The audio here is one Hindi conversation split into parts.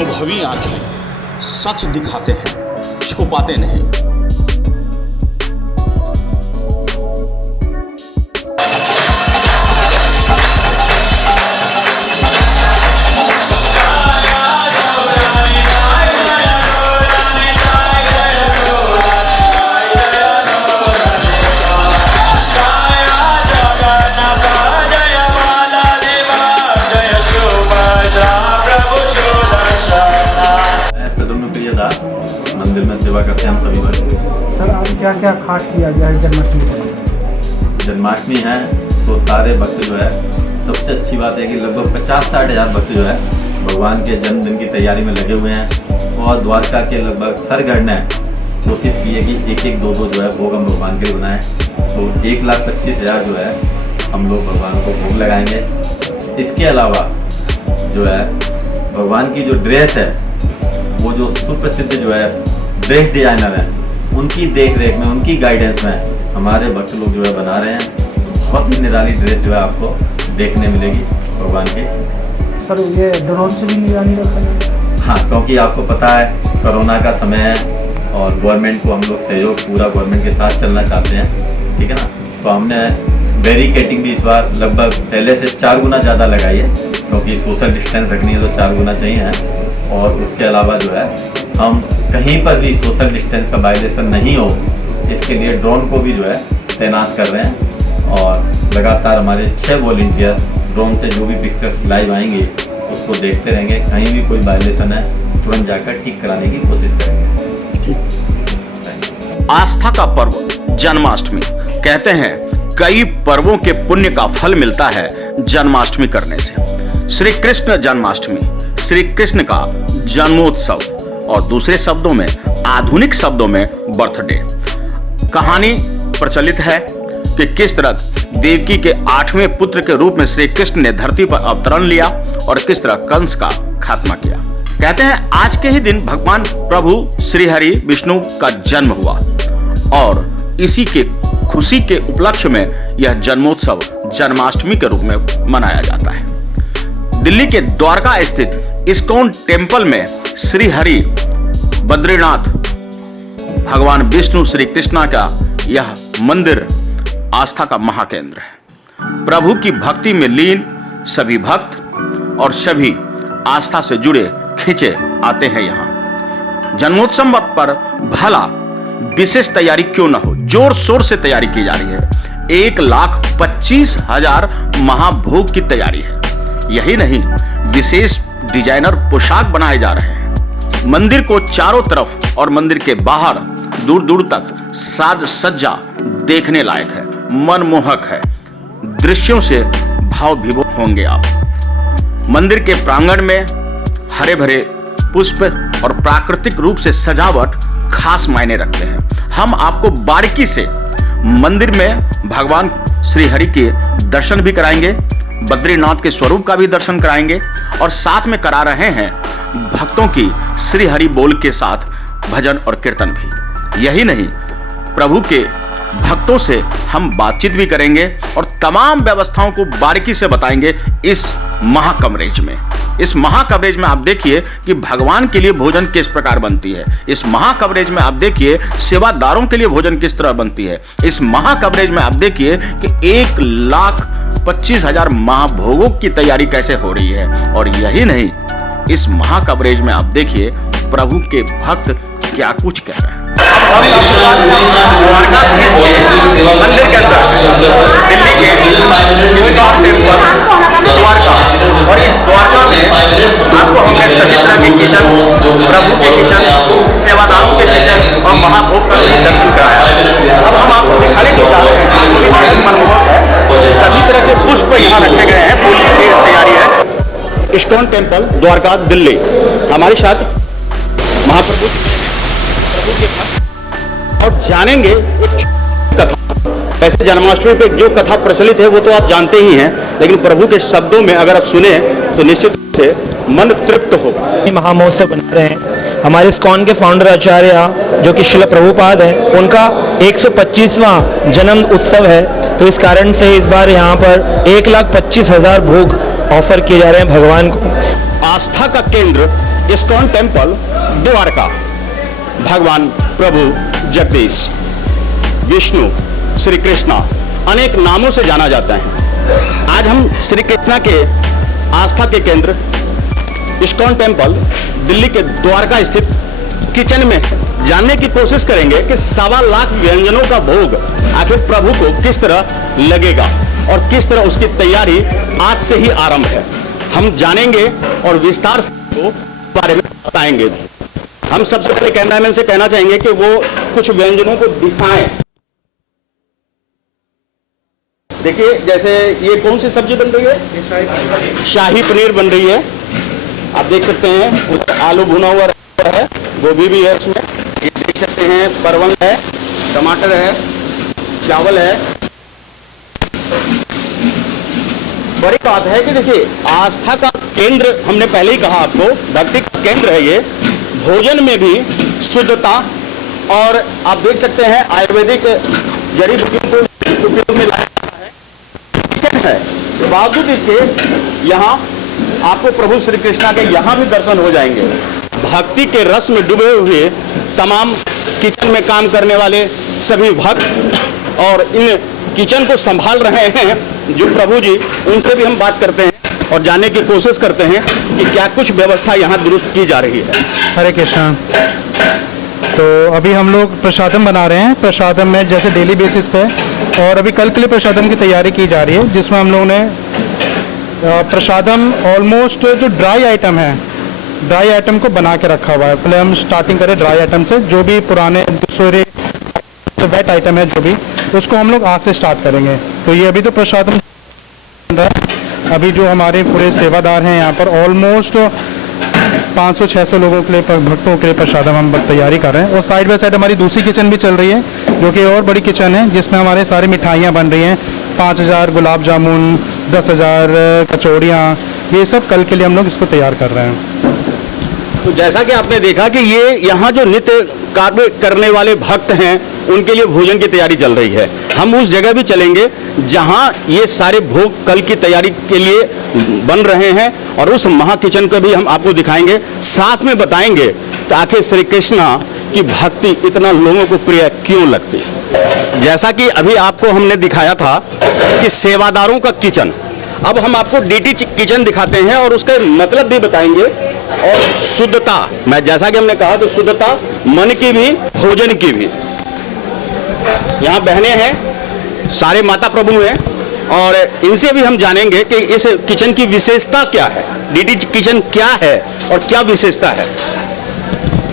अनुभवी आंखें सच दिखाते हैं, छुपाते नहीं। मंदिर में सेवा करते हैं हम सभी वर्ग। सर आज क्या क्या खास किया गया है जन्माष्टमी पर? जन्माष्टमी है तो सारे भक्त जो है, सबसे अच्छी बात है कि लगभग 50-60 हज़ार भक्त जो है भगवान के जन्मदिन की तैयारी में लगे हुए हैं। और द्वारका के लगभग हर घर ने कोशिश की है कि एक दो जो है भोग हम भगवान के लिए बनाएं। तो 1,25,000 जो है हम लोग भगवान को भोग लगाएंगे। इसके अलावा जो है भगवान की जो ड्रेस है, वो जो सुप्रसिद्ध जो है ड्रेस डिजाइनर हैं, उनकी देख रेख में, उनकी गाइडेंस में हमारे भक्त लोग जो है बना रहे हैं। बहुत ही निराली ड्रेस जो है आपको देखने मिलेगी भगवान की। सर ये ड्रोन से भी निगरानी रखा है? हाँ, क्योंकि आपको पता है कोरोना का समय है और गवर्नमेंट को हम लोग सहयोग पूरा गवर्नमेंट के साथ चलना चाहते हैं, ठीक है ना। तो हमने बैरिकेटिंग भी इस बार लगभग पहले से 4 गुना ज़्यादा लगाई है, क्योंकि सोशल डिस्टेंस रखनी है तो 4 गुना चाहिए। और उसके अलावा जो है हम कहीं पर भी सोशल डिस्टेंस का वायलेशन नहीं हो, इसके लिए ड्रोन को भी जो है तैनात कर रहे हैं। और लगातार हमारे 6 वॉलंटियर ड्रोन से जो भी पिक्चर्स लाइव आएंगे उसको देखते रहेंगे। कहीं भी कोई वायलेशन है तुरंत जाकर ठीक कराने की कोशिश करेंगे। आस्था का पर्व जन्माष्टमी, कहते हैं कई पर्वों के पुण्य का फल मिलता है जन्माष्टमी करने से। श्री कृष्ण जन्माष्टमी श्री कृष्ण का जन्मोत्सव, और दूसरे शब्दों में, आधुनिक शब्दों में, बर्थडे। कहानी प्रचलित है कि किस तरह देवकी के 8वें पुत्र के रूप में श्री कृष्ण ने धरती पर अवतरण लिया और किस तरह कंस का खात्मा किया। कहते हैं आज के ही दिन भगवान प्रभु श्री हरि विष्णु का जन्म हुआ और इसी के खुशी के उपलक्ष्य में यह जन्मोत्सव जन्माष्टमी के रूप में मनाया जाता है। दिल्ली के द्वारका स्थित इस्कॉन टेम्पल में श्री हरि बद्रीनाथ भगवान विष्णु श्री कृष्णा का यह मंदिर आस्था का महाकेंद्र है। प्रभु की भक्ति में लीन सभी भक्त और सभी आस्था से जुड़े खींचे आते हैं यहाँ। जन्मोत्सव पर भला विशेष तैयारी क्यों न हो, जोर शोर से तैयारी की जा रही है। 1,25,000 महाभोग की तैयारी है। यही नहीं, विशेष डिजाइनर पोशाक बनाए जा रहे हैं। मंदिर को चारों तरफ और मंदिर के बाहर दूर दूर तक साज सज्जा देखने लायक है, मनमोहक है। दृश्यों से भाव विभोर होंगे आप। मंदिर के प्रांगण में हरे भरे पुष्प और प्राकृतिक रूप से सजावट खास मायने रखते हैं। हम आपको बारीकी से मंदिर में भगवान श्री हरि के दर्शन भी कराएंगे, बद्रीनाथ के स्वरूप का भी दर्शन कराएंगे और साथ में करा रहे हैं भक्तों की श्री हरि बोल के साथ भजन और कीर्तन भी। यही नहीं, प्रभु के भक्तों से हम बातचीत भी करेंगे और तमाम व्यवस्थाओं को बारीकी से बताएंगे इस महाकवरेज में। इस महाकवरेज में आप देखिए कि भगवान के लिए भोजन किस प्रकार बनती है। इस महाकवरेज में आप देखिए सेवादारों के लिए भोजन किस तरह बनती है। इस महाकवरेज में आप देखिए कि 1,25,000 महाभोगों की तैयारी कैसे हो रही है। और यही नहीं, इस महाकवरेज में आप देखिए प्रभु के भक्त क्या कुछ कह रहे हैं। मंदिर के अंदर दिल्ली के इस्कॉन टेम्पल द्वारका, और इस द्वारका में आपको हमने सभी तरह के किचन, प्रभु के किचन, सेवादारों के किचन और महाभोग का दर्शन कराया। अब हम आपको दिखाने को जा रहे हैं, मनमोहक है। सभी तरह के पुष्प यहाँ रखे गए हैं, पूरी तैयारी है। इस्कॉन टेम्पल द्वारका दिल्ली, हमारे साथ और जानेंगे एक कथा। वैसे जन्माष्टमी पे जो कथा प्रचलित है वो तो आप जानते ही हैं, लेकिन प्रभु के शब्दों में अगर आप सुने तो निश्चित रूप से मन तृप्त होगा। महामहोत्सव बना रहे हैं। हमारे इस्कॉन के फाउंडर आचार्य जो कि श्रील प्रभुपाद हैं, उनका 125वां जन्म उत्सव है। तो इस कारण से इस बार यहाँ पर 1,25,000 भोग ऑफर किए जा रहे हैं भगवान को। आस्था का केंद्र इस्कॉन टेम्पल द्वारका। भगवान प्रभु जगदीश, विष्णु, श्री कृष्णा अनेक नामों से जाना जाता है। आज हम श्री कृष्णा के आस्था के केंद्र इस्कॉन टेम्पल दिल्ली के द्वारका स्थित किचन में जानने की कोशिश करेंगे कि 1.25 लाख व्यंजनों का भोग आखिर प्रभु को किस तरह लगेगा और किस तरह उसकी तैयारी आज से ही आरंभ है। हम जानेंगे और विस्तार से को बारे में बताएंगे। हम सबसे पहले कैमरामैन से कहना चाहेंगे कि वो कुछ व्यंजनों को दिखाएं। देखिए, जैसे ये कौन सी सब्जी बन रही है? शाही पनीर बन रही है। आप देख सकते हैं आलू भुना हुआ है, गोभी भी है उसमें, ये देख सकते हैं परवल है, टमाटर है, चावल है। बड़ी बात है कि देखिए, आस्था का केंद्र, हमने पहले ही कहा आपको, भक्ति का केंद्र है ये। भोजन में भी शुद्धता, और आप देख सकते हैं आयुर्वेदिक जड़ी बूटियों को उपयोग में लाया जाता है। किचन है, बावजूद इसके यहाँ आपको प्रभु श्री कृष्णा के यहाँ भी दर्शन हो जाएंगे। भक्ति के रस में डूबे हुए तमाम किचन में काम करने वाले सभी भक्त और इन किचन को संभाल रहे हैं जो प्रभु जी, उनसे भी हम बात करते हैं और जानने की कोशिश करते हैं कि क्या कुछ व्यवस्था यहाँ दुरुस्त की जा रही है। हरे कृष्णा। तो अभी हम लोग प्रसादम बना रहे हैं। प्रसादम में जैसे डेली बेसिस पे, और अभी कल के लिए प्रसादम की तैयारी की जा रही है, जिसमें हम लोगों ने प्रसादम ऑलमोस्ट जो ड्राई आइटम है, ड्राई आइटम को बना के रखा हुआ है। पहले हम स्टार्टिंग करें ड्राई आइटम से। जो भी पुराने दूसरे वेट आइटम है जो भी, उसको हम लोग आज से स्टार्ट करेंगे। तो ये अभी तो प्रसादम बन रहा है। अभी जो हमारे पूरे सेवादार हैं यहाँ पर, ऑलमोस्ट 500-600 लोगों के लिए, भक्तों के लिए प्रसादम हम तैयारी कर रहे हैं। और साइड बाय साइड हमारी दूसरी किचन भी चल रही है, जो कि और बड़ी किचन है, जिसमें हमारे सारी मिठाइयाँ बन रही हैं। 5000 गुलाब जामुन, 10,000 कचौड़ियाँ, ये सब कल के लिए हम लोग इसको तैयार कर रहे हैं। तो जैसा कि आपने देखा कि ये यहाँ जो नित्य कार्य करने वाले भक्त हैं, उनके लिए भोजन की तैयारी चल रही है। हम उस जगह भी चलेंगे जहाँ ये सारे भोग कल की तैयारी के लिए बन रहे हैं, और उस महा किचन को भी हम आपको दिखाएंगे। साथ में बताएंगे कि आखिर श्री कृष्णा की भक्ति इतना लोगों को प्रिय क्यों लगती है। जैसा कि अभी आपको हमने दिखाया था कि सेवादारों का किचन, अब हम आपको डीटी किचन दिखाते हैं और उसका मतलब भी बताएंगे। और शुद्धता, मैं जैसा कि हमने कहा, तो शुद्धता मन की भी, भोजन की भी। यहाँ बहनें हैं, सारे माता प्रभु हैं, और इनसे भी हम जानेंगे कि इस किचन की विशेषता क्या है, डीटी किचन क्या है और क्या विशेषता है।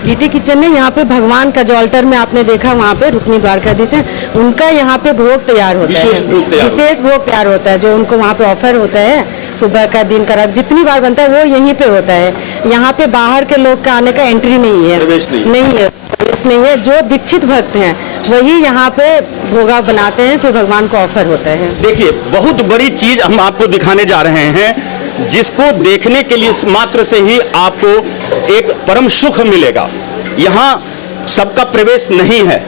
डीटी किचन में यहाँ पे भगवान का जो अल्टर में आपने देखा, वहाँ पे रुक्मिणी द्वारकाधीश है, उनका यहाँ पे भोग तैयार होता है, विशेष भोग तैयार होता है, जो उनको वहाँ पे ऑफर होता है सुबह का, दिन का, रात, जितनी बार बनता है वो यहीं पे होता है। यहाँ पे बाहर के लोग का आने का एंट्री नहीं है, प्रवेश नहीं है। जो दीक्षित भक्त हैं वही यहाँ पे भोगा बनाते हैं, फिर भगवान को ऑफर होता है। देखिए, बहुत बड़ी चीज हम आपको दिखाने जा रहे हैं, जिसको देखने के लिए मात्र से ही आपको एक परम सुख मिलेगा। यहाँ सबका प्रवेश नहीं है।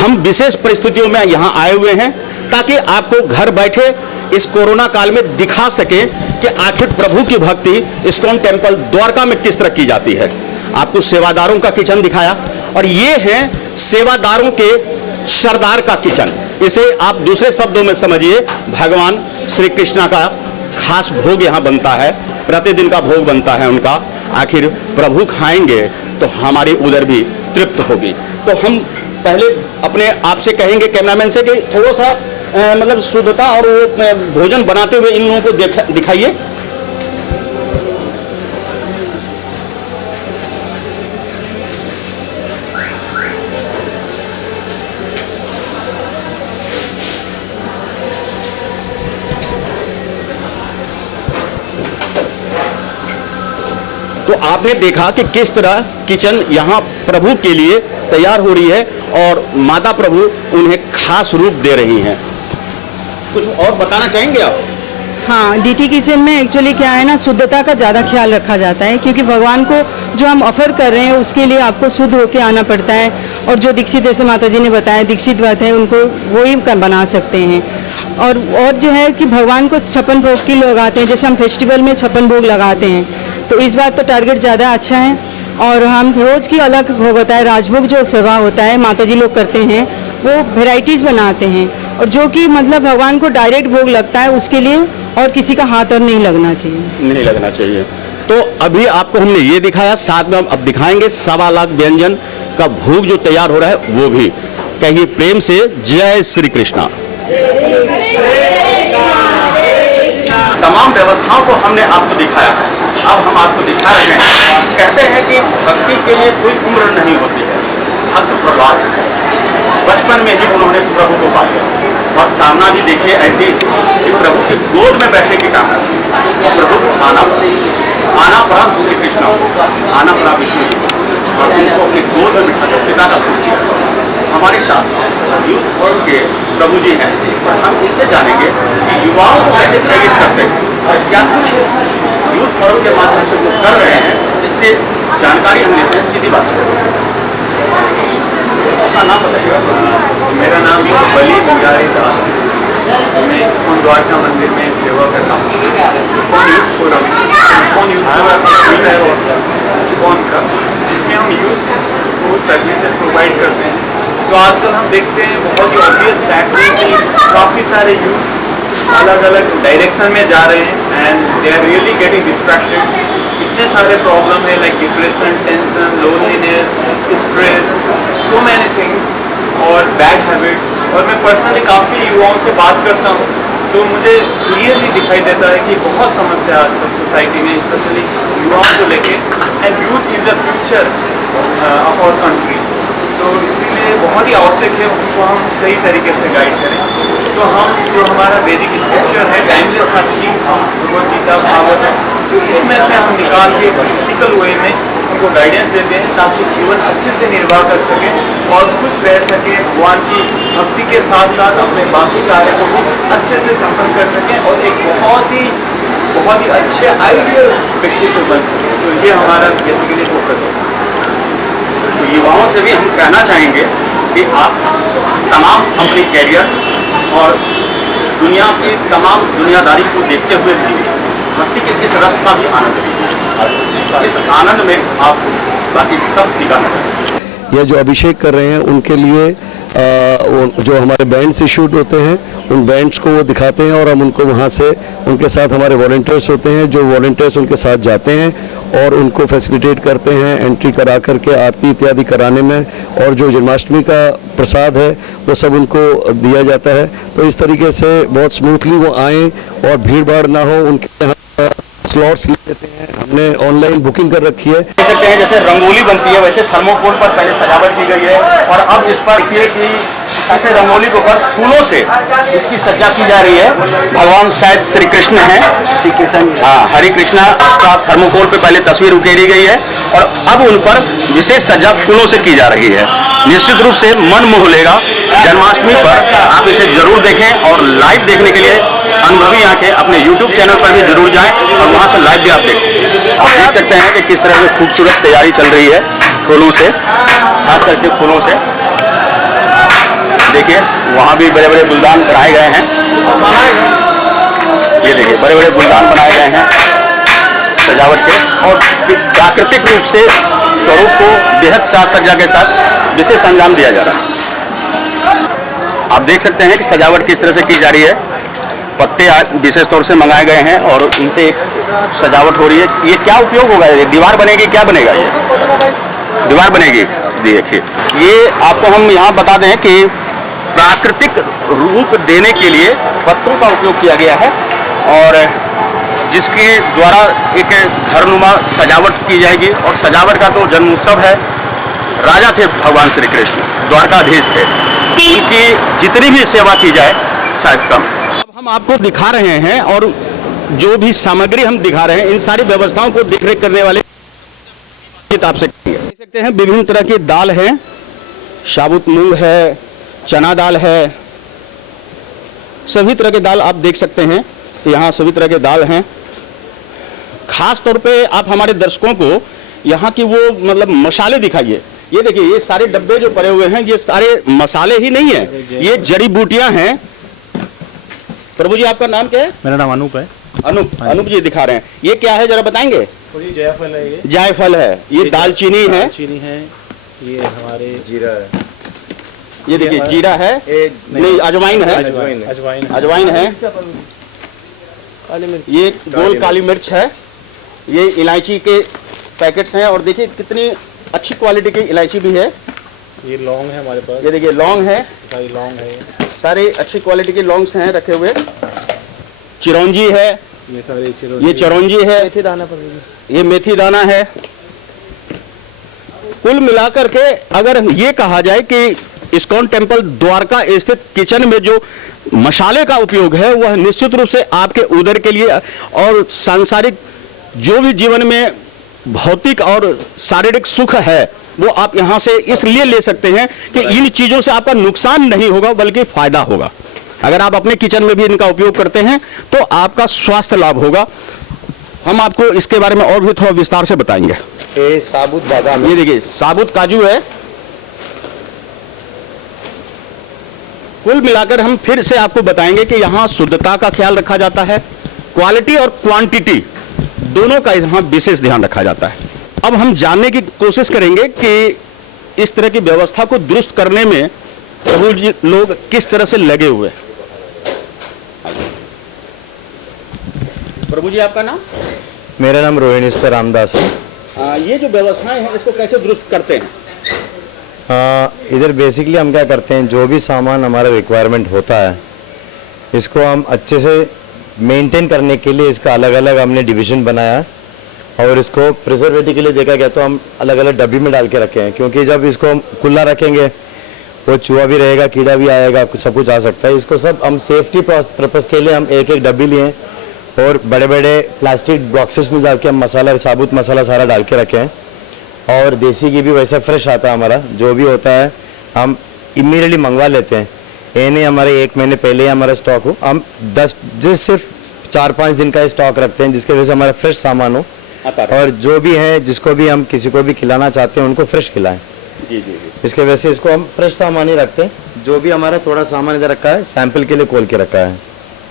हम विशेष परिस्थितियों में यहाँ आए हुए हैं ताकि आपको घर बैठे इस कोरोना काल में दिखा सके कि आखिर प्रभु की भक्ति इस्कॉन टेम्पल द्वारका में किस तरह की जाती है। आपको सेवादारों का किचन दिखाया, और ये है सेवादारों के सरदार का किचन। इसे आप दूसरे शब्दों में समझिए, भगवान श्री कृष्णा का खास भोग यहाँ बनता है, प्रतिदिन का भोग बनता है उनका। आखिर प्रभु खाएंगे तो हमारी उदर भी तृप्त होगी। तो हम पहले अपने आप से कहेंगे, कैमरामैन से, कि थोड़ा सा मतलब शुद्धता और वो भोजन बनाते हुए इन लोगों को दिखाइए। तो आपने देखा कि किस तरह किचन यहाँ प्रभु के लिए तैयार हो रही है, और माता प्रभु उन्हें खास रूप दे रही हैं। कुछ और बताना चाहेंगे आप? हाँ, डीटी किचन में एक्चुअली क्या है ना, शुद्धता का ज़्यादा ख्याल रखा जाता है, क्योंकि भगवान को जो हम ऑफर कर रहे हैं उसके लिए आपको शुद्ध होकर आना पड़ता है। और जो दीक्षित, जैसे माता जी ने बताया, दीक्षित व्रत है, उनको वो ही बना सकते हैं। और जो है कि भगवान को 56 भोग की लगाते हैं, जैसे हम फेस्टिवल में 56 भोग लगाते हैं, तो इस बार तो टारगेट ज़्यादा अच्छा है। और हम रोज़ की अलग भोग होता है, राजभोग जो सेवा होता है माता जी लोग करते हैं, वो वेराइटीज़ बनाते हैं, और जो कि मतलब भगवान को डायरेक्ट भोग लगता है, उसके लिए और किसी का हाथ और नहीं लगना चाहिए। नहीं लगना चाहिए। तो अभी आपको हमने ये दिखाया, साथ में हम अब दिखाएंगे 1.25 लाख व्यंजन का भोग जो तैयार हो रहा है, वो भी। कहिए प्रेम से जय श्री कृष्णा। तमाम व्यवस्थाओं को हमने आपको दिखाया है, अब हम आपको दिखा रहे हैं। कहते हैं कि भक्ति के लिए कोई उम्र नहीं होती है, भक्त प्रहलाद बचपन में ही उन्होंने प्रभु को पा लिया, और कामना भी देखिए ऐसी कि प्रभु की गोद में बैठने की कामना थी, प्रभु को आना पड़ा श्री कृष्ण, आना पड़ा विष्णु जी, और उनको अपनी गोद में बिठाकर पिता का सुख किया। हमारे साथ यूथ फोरम के प्रभु जी हैं, और हम इनसे जानेंगे कि युवाओं को कैसे प्रेरित करते हैं और क्या कुछ यूथ फोरम के माध्यम से वो कर रहे हैं, इससे जानकारी हम लेते हैं। सीधी बात है, अपना नाम बताइएगा। मेरा नाम बली बिहारी दास, मैं इस्कॉन द्वारका मंदिर में सेवा करता हूँ। ISKCON youth forum, ISKCON youth forum ISKCON का, जिसमें हम यूथ को सर्विसेज प्रोवाइड करते हैं। तो आजकल हम देखते हैं बहुत ही ऑब्वियस फैक्ट है कि काफ़ी सारे यूथ अलग अलग डायरेक्शन में जा रहे हैं, and they are really getting distracted. इतने सारे प्रॉब्लम है, like depression, tension, loneliness, stress, so many things और बैड हैबिट्स। और मैं पर्सनली काफ़ी युवाओं से बात करता हूँ, तो मुझे क्लियरली दिखाई देता है कि बहुत समस्या आजकल सोसाइटी में, स्पेशली युवाओं को लेके। And youth is a future of our country, तो इसीलिए बहुत ही आवश्यक है उनको हम सही तरीके से गाइड करें। तो हम जो हमारा वैदिक स्क्रिप्चर है, टाइमलेस साक्षी, भगवद गीता, भागवत, तो इसमें से हम निकाल के प्रैक्टिकल वे में उनको गाइडेंस देते हैं, ताकि जीवन अच्छे से निर्वाह कर सकें और खुश रह सकें, भगवान की भक्ति के साथ साथ अपने बाकी कार्य को भी अच्छे से संपन्न कर सकें, और एक बहुत ही अच्छे आइडियल व्यक्तित्व बन सकें। तो ये हमारा बेसिकली फोकस है। तो युवाओं से भी हम कहना चाहेंगे कि आप तमाम अपनी कैरियर्स और दुनिया की तमाम दुनियादारी को देखते हुए भी भक्ति के इस रस का भी आनंद लीजिए। इस आनंद में आप बाकी सब दिखाना चाहिए। ये जो अभिषेक कर रहे हैं उनके लिए जो हमारे बैंड से शूट होते हैं, उन बैंड्स को वो दिखाते हैं, और हम उनको वहाँ से उनके साथ हमारे वॉलंटियर्स होते हैं, जो वॉलंटियर्स उनके साथ जाते हैं और उनको फैसिलिटेट करते हैं एंट्री करा करके आरती इत्यादि कराने में, और जो जन्माष्टमी का प्रसाद है वो सब उनको दिया जाता है। तो इस तरीके से बहुत स्मूथली वो आएँ और भीड़ भाड़ ना हो। उनके यहाँ स्लॉट्स ले लेते हैं, हमने ऑनलाइन बुकिंग कर रखी है। देख सकते हैं जैसे रंगोली बनती है वैसे थर्मोकोल पर पहले सजावट की गई है, और अब इस पर देखिए कि ऐसे रंगोली के ऊपर फूलों से इसकी सज्जा की जा रही है। भगवान शायद श्री कृष्ण हैं, श्री कृष्ण, हाँ, हरे कृष्णा का थर्मोकोल पे पहले तस्वीर उकेरी गई है, और अब उन पर विशेष सज्जा फूलों से की जा रही है। निश्चित रूप से मन मोह लेगा। जन्माष्टमी पर आप इसे जरूर देखें, और लाइव देखने के लिए अनुभवी यहाँ के अपने YouTube चैनल पर भी जरूर जाएं, और वहाँ से लाइव भी आप देखें। आप देख सकते हैं कि किस तरह से खूबसूरत तैयारी चल रही है फूलों से, खास करके फूलों से। देखिए वहाँ भी बड़े बड़े गुलदान बनाए गए हैं, ये देखिए बड़े बड़े गुलदान बनाए गए हैं सजावट के, और प्राकृतिक रूप से स्वरूप को बेहद साज सज्जा के साथ विशेष अंजाम दिया जा रहा है। आप देख सकते हैं कि सजावट किस तरह से की जा रही है। पत्ते विशेष तौर से मंगाए गए हैं और इनसे एक सजावट हो रही है। ये क्या उपयोग होगा? ये दीवार बनेगी, क्या बनेगा? ये दीवार बनेगी। देखिए ये आपको हम यहाँ बता दें कि प्राकृतिक रूप देने के लिए पत्तों का उपयोग किया गया है, और जिसके द्वारा एक घरनुमा सजावट की जाएगी। और सजावट का तो जन्म उत्सव है। राजा थे भगवान श्री कृष्ण, द्वारकाधीश थे, उनकी जितनी भी सेवा की जाए शायद कम। अब हम आपको दिखा रहे हैं, और जो भी सामग्री हम दिखा रहे हैं, इन सारी व्यवस्थाओं को देखरेख करने वाले आपसे देख सकते हैं। विभिन्न तरह की दाल है, साबुत मूंग है, चना दाल है, सभी तरह के दाल आप देख सकते हैं। यहाँ सभी तरह के दाल हैं। खास तौर पे आप हमारे दर्शकों को यहाँ की वो मतलब मसाले दिखाइए। ये देखिए ये सारे डब्बे जो पड़े हुए हैं, ये सारे मसाले ही नहीं है, ये जड़ी बूटियां हैं। प्रभु जी आपका नाम क्या है? मेरा नाम अनूप है। अनूप जी दिखा रहे हैं। ये क्या है जरा बताएंगे? और ये जायफल है, ये जायफल है, ये दालचीनी है, चीनी है, ये हमारे जीरा है, ये देखिए जीरा है, नहीं अजवाइन है, अजवाइन है, ये गोल काली मिर्च है, ये इलायची के पैकेट्स हैं और देखिए कितनी अच्छी क्वालिटी की इलायची भी है। ये लौंग है हमारे पास, ये देखिए लौंग है, सारी लौंग है, सारे अच्छी क्वालिटी के लौंग्स हैं रखे हुए। चिरौंजी है, ये सारे ये चिरौंजी है, ये मेथी दाना है। कुल मिलाकर के अगर ये कहा जाए कि इस्कॉन टेम्पल द्वारका स्थित किचन में जो मसाले का उपयोग है वह निश्चित रूप से आपके उदर के लिए और सांसारिक जो भी जीवन में भौतिक और शारीरिक सुख है वो आप यहां से इसलिए ले सकते हैं कि इन चीजों से आपका नुकसान नहीं होगा बल्कि फायदा होगा। अगर आप अपने किचन में भी इनका उपयोग करते हैं तो आपका स्वास्थ्य लाभ होगा। हम आपको इसके बारे में और भी थोड़ा विस्तार से बताएंगे। ये साबुत बादाम, ये देखिए साबुत काजू है। कुल मिलाकर हम फिर से आपको बताएंगे कि यहाँ शुद्धता का ख्याल रखा जाता है, क्वालिटी और क्वांटिटी दोनों का यहाँ विशेष ध्यान रखा जाता है। अब हम जानने की कोशिश करेंगे कि इस तरह की व्यवस्था को दुरुस्त करने में प्रभु जी लोग किस तरह से लगे हुए हैं। प्रभु जी आपका नाम? मेरा नाम रोहिणीश्वर रामदास है। ये जो व्यवस्थाएं हैं इसको कैसे दुरुस्त करते हैं? इधर बेसिकली हम क्या करते हैं, जो भी सामान हमारा रिक्वायरमेंट होता है इसको हम अच्छे से मेंटेन करने के लिए इसका अलग अलग हमने डिवीज़न बनाया और इसको प्रिजर्वेटिव के लिए देखा गया तो हम अलग अलग डब्बी में डाल के रखे हैं, क्योंकि जब इसको हम खुला रखेंगे वो चूहा भी रहेगा, कीड़ा भी आएगा, सब कुछ आ सकता है। इसको सब हम सेफ्टी पर्पज़ के लिए हम एक एक डब्बी लिए और बड़े बड़े प्लास्टिक बॉक्सेस में डाल के हम मसाला, साबुत मसाला सारा डाल के रखे हैं। और देसी घी भी वैसा फ्रेश आता है, हमारा जो भी होता है हम इमीडिएटली मंगवा लेते हैं। ये नहीं हमारे 1 महीने पहले ही हमारा स्टॉक हो, हम 10 सिर्फ 4-5 दिन का स्टॉक रखते हैं जिसके वजह से हमारा फ्रेश सामान हो और जो भी है जिसको भी हम किसी को भी खिलाना चाहते हैं उनको फ्रेश खिलाएं। जी जी जी। इसके वजह से इसको हम फ्रेश सामान ही रखते हैं। जो भी हमारा थोड़ा सामान इधर रखा है सैंपल के लिए खोल के रखा है।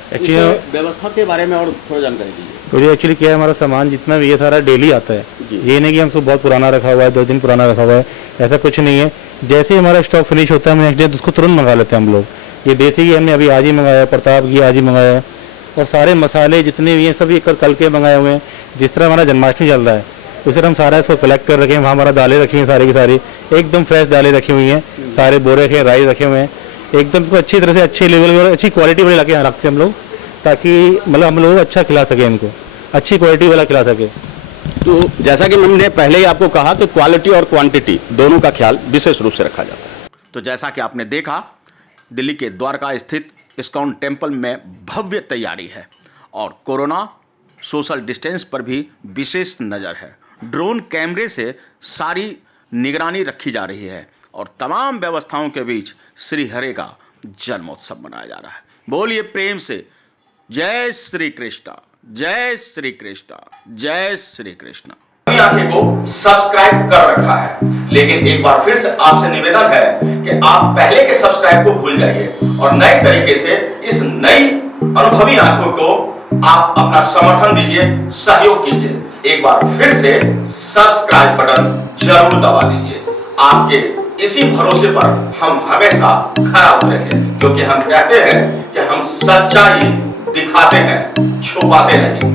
एक्चुअली व्यवस्था के बारे में और थोड़ा जानकारी दीजिए। तो ये एक्चुअली क्या है, हमारा सामान जितना भी ये सारा डेली आता है, ये नहीं कि हमको बहुत पुराना रखा हुआ है, 2 दिन पुराना रखा हुआ है, ऐसा कुछ नहीं है। जैसे ही हमारा स्टॉक फिनिश होता है हम नेक्स्ट डे उसको तुरंत मंगा लेते हैं हम लोग। ये देसी घी हमने अभी आज ही मंगाया, प्रताप घी आज ही मंगाया है और सारे मसाले जितने भी हैं सभी कल के मंगाए हुए हैं। जिस तरह हमारा जन्माष्टमी चल रहा है उस तरह हम सारा इसको कलेक्ट कर रखे हैं। वहाँ हमारा दालें रखी हुई हैं, सारी की सारी एकदम फ्रेश दालें रखी हुई हैं, सारे बोरे रखे, राइस रखे हुए हैं, एकदम इसको अच्छी तरह से अच्छे लेवल और अच्छी क्वालिटी वाले लाके यहाँ रखते हैं हम लोग, ताकि मतलब हम लोग अच्छा खिला सके, इनको अच्छी क्वालिटी वाला खिला सके। तो जैसा कि हमने पहले ही आपको कहा कि क्वालिटी और क्वांटिटी दोनों का ख्याल विशेष रूप से रखा जाता है। तो जैसा कि आपने देखा दिल्ली के द्वारका स्थित इस्कॉन टेम्पल में भव्य तैयारी है और कोरोना सोशल डिस्टेंस पर भी विशेष नज़र है। ड्रोन कैमरे से सारी निगरानी रखी जा रही है और तमाम व्यवस्थाओं के बीच श्री हरे का जन्मोत्सव मनाया जा रहा है। बोलिए प्रेम से जय श्री कृष्ण, जय श्री कृष्ण, जय श्री कृष्ण। आंखें को सब्सक्राइब कर रखा है, लेकिन एक बार फिर से आपसे निवेदन है कि आप पहले के सब्सक्राइब को भूल जाइए और नए तरीके से इस नई अनुभवी आंखों को आप अपना समर्थन दीजिए, सहयोग कीजिए। एक बार फिर से सब्सक्राइब बटन जरूर दबा दीजिए। आपके इसी भरोसे पर हम हमेशा खरा उतरेंगे, क्योंकि हम कहते हैं कि हम सच्चाई दिखाते हैं, छुपाते नहीं।